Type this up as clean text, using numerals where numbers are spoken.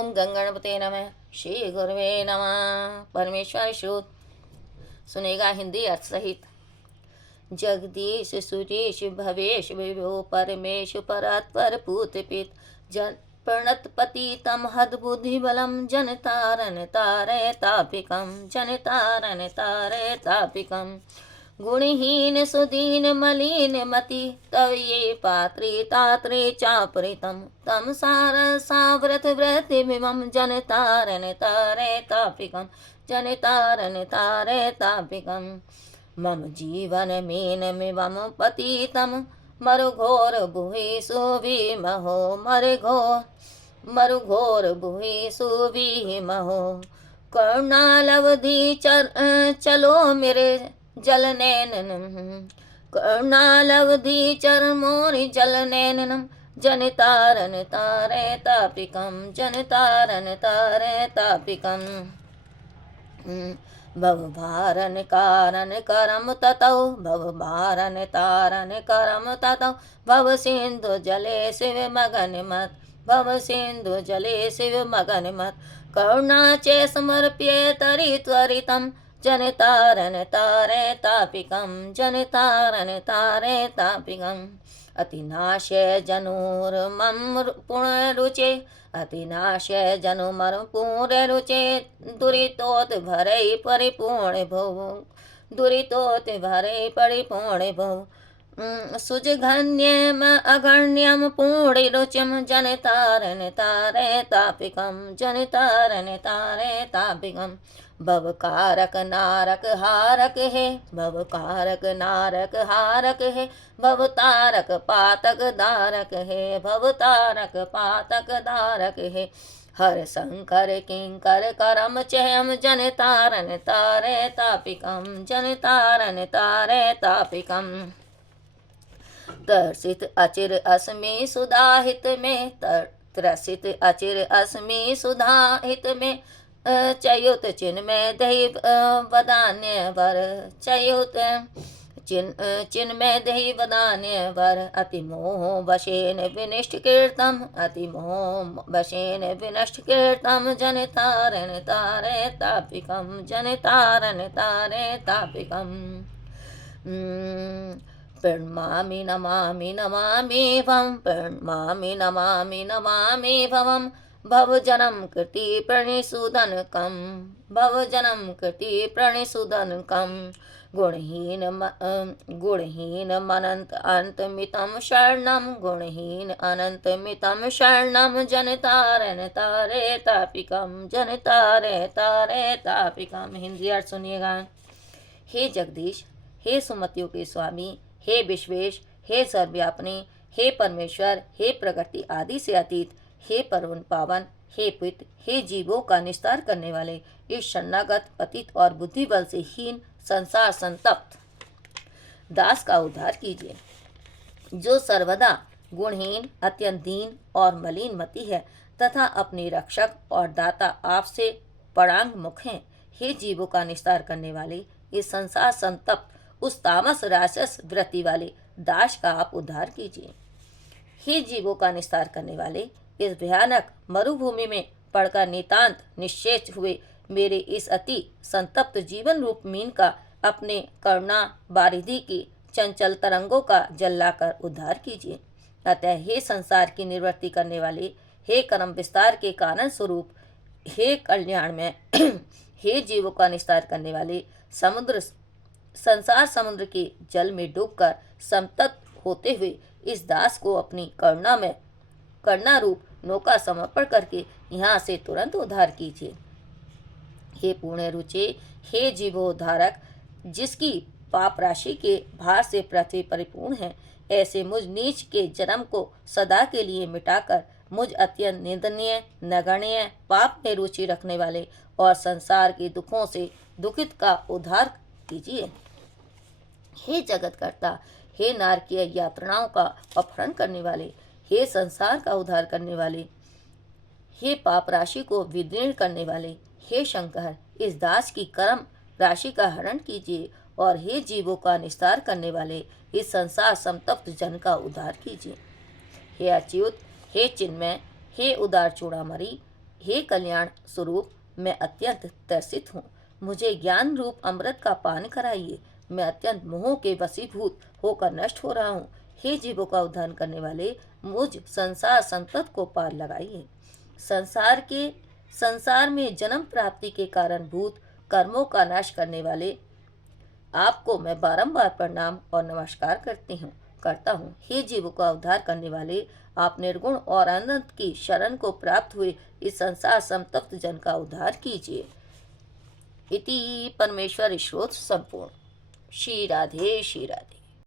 ओम गंगणपते नमः। श्री गुरुवे नमः। परमेश्वर श्रुत सुनेगा हिंदी अर्थ सहित। जगदीश सुरेश भवेश विभो परमेश परात्पर पूत पित जन प्रणतपतितं हद्बुद्धिबलं जनतारन तारे तापिकं जनतारन तारे तापिकं गुणहीन सुदीन मलिन मति तव ये पात्रे तात्रे चापरितं तम सार साव्रत व्रतिमिमं जनतारन तारे तापिकं जनतारन तारे तापिकं मम जीवन मेनमिवं पतितं मरुघोर भुवि सुविमहो मरुघोर भुवि सुविमहो करुणालवधि चलो मेरे जल नैननम करुणालवधि चर मोरि जल नैननम जनितारन तारे तापिकं जनितारन तारे तापिकं भवभारन कारण करम ततौ भवभारन तारन करम ततौ भव सिंधु जले शिव मगन मत भव सिंधु जले शिव मगन मत करुणा चे समर्प्य तरि त्वरितं जनतारन तारे तापिकं जनतारन तारे तापिकं अतिनाशय जनोर्मम पुनरुचे अतिनाशय जनुमर पूर्ण रुचे दुरितोत भरे परिपूर्ण भव दुरितोत भरे परिपूर्ण भव सुजघन्यम अगण्यम पूर्ण रुचिम जनतारन तारे तापिकं जनतारन तारे तापिकं भवकारक नारक हारक है भवकारक नारक हारक है भवतारक पातक धारक है भवतारक पातक धारक है हर शंकर किंकर करम चयम जनतारन तारे तापिकं जनतारन तारे तापिकं तरसित अचिर अस्मि सुधाहित में त्रसित अचिर अस्मि सुधाहित में चयुत चिन्मय दैव वदान्य वर चयुत चिन्मय दैव वदान्य वर अतिमोह वशेन विनिष्ट कीर्तम अतिमोह वशेन विनष्ट कीर्तम जनतारन तारे तापिकं जनतारन तारे तापिकं प्रणमामि नमामि नमामि भवं प्रणमामि नमामि नमामि भवं भवजनं कृति प्रणिसुदनकं भवजनं कृति प्रणिसुदनकं गुणहीन मनंत अनंतमितं शरणं गुणहीन अनंतमितं शरणं जनतारन तारे तापिकं जनतारे तारे तापिकं। हिंदी अर्थ सुनिएगा। हे जगदीश, हे सुमतियों के स्वामी, हे विश्वेश, हे सर्वव्यापनी, हे परमेश्वर, हे प्रकृति आदि से अतीत, हे परवन पावन, हे पित, हे जीवों का निस्तार करने वाले, इस शरणागत पतित और बुद्धि बल से हीन संसार संतप्त दास का उद्धार कीजिए, जो सर्वदा गुणहीन, अत्यंत दीन और मलिन मति है तथा अपने रक्षक और दाता आपसे परांग मुख हैं। हे जीवों का निस्तार करने वाले, इस संसार संतप्त उस तामस राजस वृत्ति वाले दास का आप उद्धार कीजिए। हे जीवों का निस्तार करने वाले, इस भयानक मरुभूमि में पड़कर नितांत निश्चेत हुए मेरे इस अति संतप्त जीवन रूप मीन का अपने करुणा बारिधि की चंचल तरंगों का जल लाकर उद्धार कीजिए। अतः हे संसार की निवृत्ति करने वाले, हे कर्म विस्तार के कारण स्वरूप, हे कल्याण में हे जीवों का निस्तार करने वाले, संसार समुद्र के जल में डूबकर संतप्त होते हुए इस दास को अपनी करुणा रूप नौका समर्पण करके यहाँ से तुरंत उद्धार कीजिए। हे पुण्य रुचे, हे जीवोद्धारक, जिसकी पाप राशि के भार से पृथ्वी परिपूर्ण है, ऐसे मुझ नीच के जन्म को सदा के लिए मिटाकर मुझ अत्यंत निंदनीय नगण्य पाप में रुचि रखने वाले और संसार के दुखों से दुखित का उद्धार कीजिए। हे जगतकर्ता, हे नारकीय यातनाओं का अपहरण करने वाले, हे संसार का उद्धार करने वाले, हे पाप राशि को विदीर्ण करने वाले, हे शंकर, इस दास की कर्म राशि का हरण कीजिए और हे जीवों का निस्तार करने वाले, इस संसार संतप्त जन का उद्धार कीजिए। हे अच्युत, हे चिन्मय, हे उदार चूड़ामणि, हे कल्याण स्वरूप, मैं अत्यंत त्रसित हूँ, मुझे ज्ञान रूप अमृत का पान कराइए। मैं अत्यंत मोह के वशीभूत होकर नष्ट हो रहा हूँ। हे जीवों का उद्धार करने वाले, मुझ संसार संतत को पार लगाइए। संसार में जन्म प्राप्ति के कारण भूत कर्मों का नाश करने वाले आपको मैं बारंबार प्रणाम और नमस्कार करता हूँ। हे जीवों का उद्धार करने वाले, आप निर्गुण और अनंत की शरण को प्राप्त हुए इस संसार संतप्त जन का उद्धार कीजिए। इति परमेश्वर श्रोत संपूर्ण। श्री राधे श्री राधे।